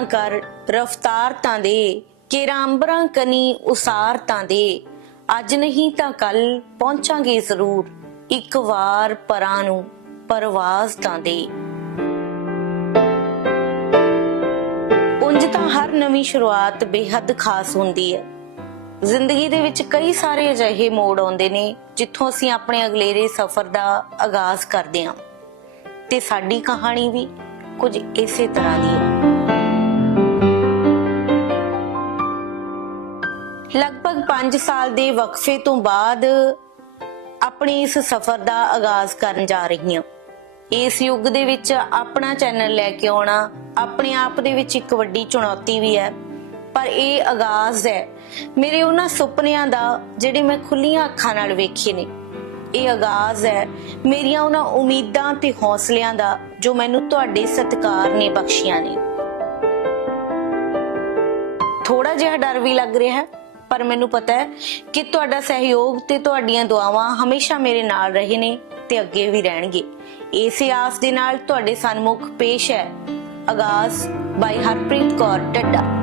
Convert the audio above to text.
ਕਰ, ਰਫਤਾਰ ਤਾਂ ਦੇ। ਕਿ ਕਨੀ ਉਸਾਰ ਤਾਂ ਦੇ। ਅੱਜ ਨਹੀਂ ਤਾਂ ਕੱਲ ਪਹੁੰਚਾਂਗੇ ਜ਼ਰੂਰ। ਇੱਕ ਵਾਰ ਪਰਾਂ ਨੂੰ ਪਰਵਾਜ਼ ਤਾਂ ਦੇ। ਉਂਝ ਤਾਂ ਹਰ ਨਵੀਂ ਸ਼ੁਰੂਆਤ ਬੇਹੱਦ ਖਾਸ ਹੁੰਦੀ ਹੈ। ਜ਼ਿੰਦਗੀ ਦੇ ਵਿੱਚ ਕਈ ਸਾਰੇ ਅਜਿਹੇ ਮੋੜ ਆਉਂਦੇ ਨੇ, ਜਿੱਥੋਂ ਅਸੀਂ ਆਪਣੇ ਅਗਲੇਰੇ ਸਫ਼ਰ ਦਾ ਆਗਾਜ਼ ਕਰਦੇ ਹਾਂ। ਤੇ ਸਾਡੀ ਕਹਾਣੀ ਵੀ ਕੁਝ ਇਸੇ ਤਰ੍ਹਾਂ ਦੀ ਹੈ। ਲਗਭਗ 5 ਸਾਲ ਦੇ ਵਕਫੇ ਤੋਂ ਬਾਅਦ ਆਪਣੇ ਇਸ ਸਫ਼ਰ ਦਾ ਆਗਾਜ਼ ਕਰਨ ਜਾ ਰਹੀ ਹਾਂ। ਇਸ ਯੁੱਗ ਦੇ ਵਿੱਚ ਆਪਣਾ ਚੈਨਲ ਲੈ ਕੇ ਆਉਣਾ ਆਪਣੇ ਆਪ ਦੇ ਵਿੱਚ ਇੱਕ ਵੱਡੀ ਚੁਣੌਤੀ ਵੀ ਹੈ। ਪਰ ਇਹ ਆਗਾਜ਼ ਹੈ। ਮੇਰੇ ਉਹਨਾਂ ਸੁਪਨਿਆਂ ਦਾ ਜਿਹੜੇ ਮੈਂ ਖੁੱਲੀਆਂ ਅੱਖਾਂ ਨਾਲ ਵੇਖੇ ਨੇ। ਇਹ ਆਗਾਜ਼ ਹੈ ਮੇਰੀਆਂ ਉਹਨਾਂ ਉਮੀਦਾਂ ਤੇ ਹੌਸਲਿਆਂ ਦਾ ਜੋ ਮੈਨੂੰ ਤੁਹਾਡੇ ਸਤਿਕਾਰ ਨੇ ਬਖਸ਼ੀਆਂ ਨੇ। ਥੋੜਾ ਜਿਹਾ ਡਰ ਵੀ ਲੱਗ ਰਿਹਾ ਹੈ। ਪਰ ਮੈਨੂੰ ਪਤਾ ਹੈ ਕਿ ਤੁਹਾਡਾ ਸਹਿਯੋਗ ਤੇ ਤੁਹਾਡੀਆਂ ਦੁਆਵਾਂ ਹਮੇਸ਼ਾ ਮੇਰੇ ਨਾਲ ਰਹੇ ਨੇ ਤੇ ਅੱਗੇ ਵੀ ਰਹਿਣਗੇ। ਇਸੇ ਆਸ ਦੇ ਨਾਲ ਤੁਹਾਡੇ ਸਨਮੁਖ ਪੇਸ਼ ਹੈ। ਆਗਾਜ਼ ਬਾਈ ਹਰਪ੍ਰੀਤ ਕੌਰ ਟੱਡਾ